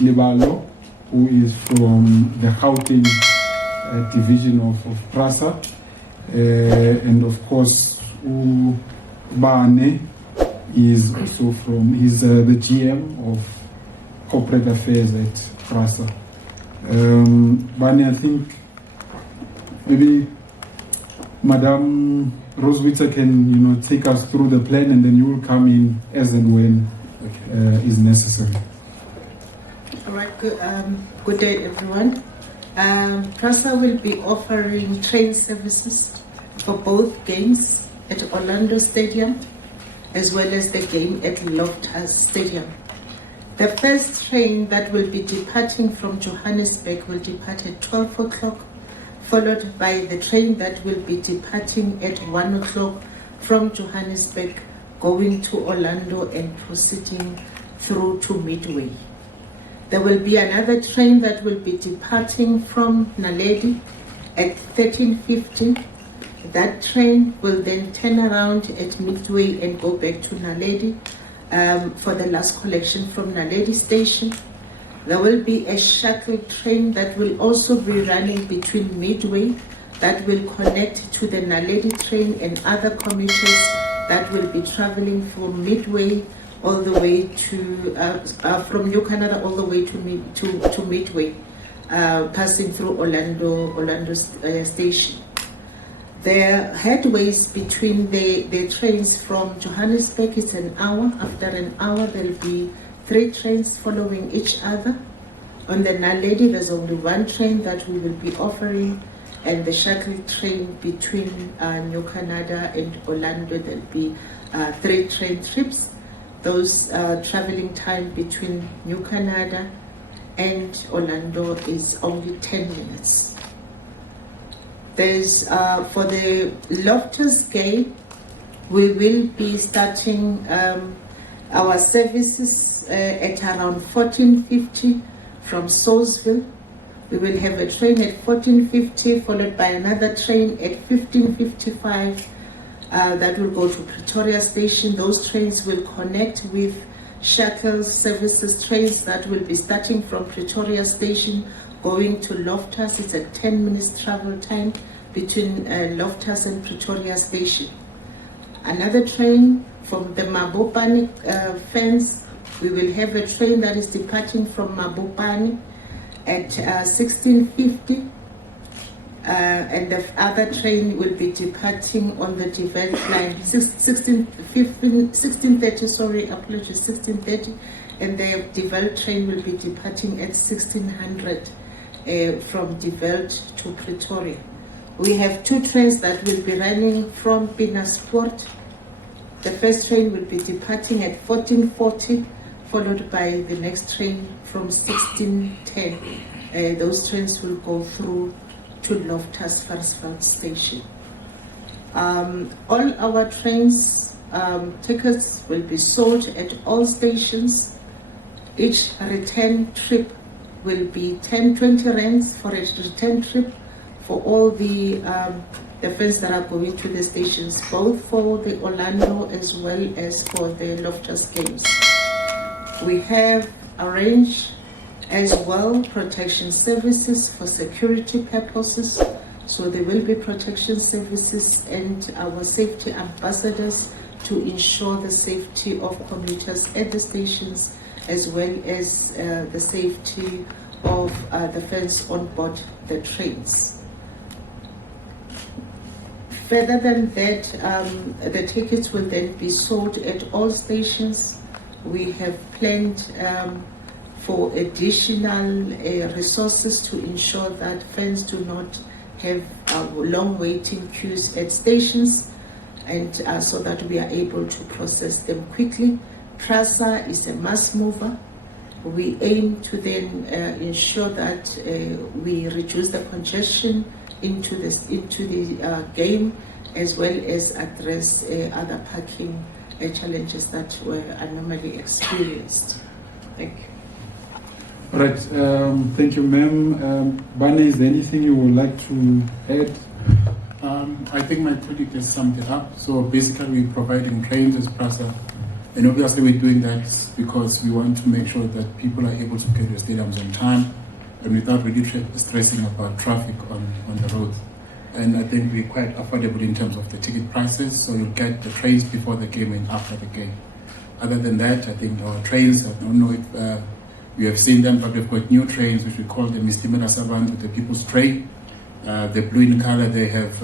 Libalo, who is from the Gauteng division of PRASA, and of course Ubane is also he's the GM of corporate affairs at PRASA. Bani, I think maybe Madam Roswitha can take us through the plan, and then you will come in as and when is necessary. All right, good day everyone. PRASA will be offering train services for both games at Orlando Stadium as well as the game at Loftus Stadium. The first train that will be departing from Johannesburg will depart at 12 o'clock, followed by the train that will be departing at 1 o'clock from Johannesburg, going to Orlando and proceeding through to Midway. There will be another train that will be departing from Naledi at 13:50. That train will then turn around at Midway and go back to Naledi for the last collection from Naledi station. There will be a shuttle train that will also be running between Midway that will connect to the Naledi train and other commuters that will be traveling from Midway all the way to from New Canada all the way to Midway, passing through Orlando station. The headways between the trains from Johannesburg is an hour. After an hour, there will be 3 trains following each other. On the Naledi, there's only 1 train that we will be offering, and the shuttle train between New Canada and Orlando, there'll be 3 train trips. Those traveling time between New Canada and Orlando is only 10 minutes. There's for the Loftus game, we will be starting our services at around 14:50 from Salisbury. We will have a train at 14:50, followed by another train at 15:55 that will go to Pretoria Station. Those trains will connect with shuttle services trains that will be starting from Pretoria Station going to Loftus. It's a 10 minutes travel time between Loftus and Pretoria Station. Another train from the Mabopane fence, we will have a train that is departing from Mabopane at 16:50. And the other train will be departing on the developed line 16:30, sorry, apologies, 16:30, and the developed train will be departing at 1600 from developed to Pretoria. We have 2 trains that will be running from Pinasport. The first train will be departing at 14:40, followed by the next train from 16:10. Those trains will go through to Loftus Varsveld Station. All our trains tickets will be sold at all stations. Each return trip will be 20 rands for a return trip for all the fans that are going to the stations, both for the Orlando as well as for the Loftus games. We have arranged as well protection services for security purposes, so there will be protection services and our safety ambassadors to ensure the safety of commuters at the stations as well as the safety of the fans on board the trains. Further than that, the tickets will then be sold at all stations. We have planned for additional resources to ensure that fans do not have long waiting queues at stations, and so that we are able to process them quickly. PRASA is a mass mover. We aim to then ensure that we reduce the congestion into the game, as well as address other parking challenges that were normally experienced. Thank you. All right, thank you, ma'am. Bani, is there anything you would like to add? I think my colleague has summed it up. So basically, we're providing trains as PRASA And obviously we're doing that because we want to make sure that people are able to get to the stadiums on time and without really stressing about traffic on the roads. And I think we're quite affordable in terms of the ticket prices, so you'll get the trains before the game and after the game. Other than that, I think our trains, I don't know if you have seen them, but we've got new trains which we call the Mistimela Savant with the People's Train. They're blue in color, they have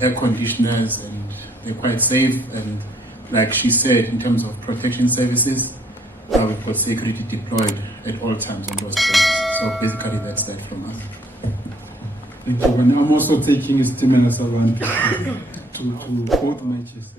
air conditioners and they're quite safe. And like she said, in terms of protection services, we've got security deployed at all times on those trains. So basically that's that from us. Thank you. And I'm also taking Stimela Savant to both matches.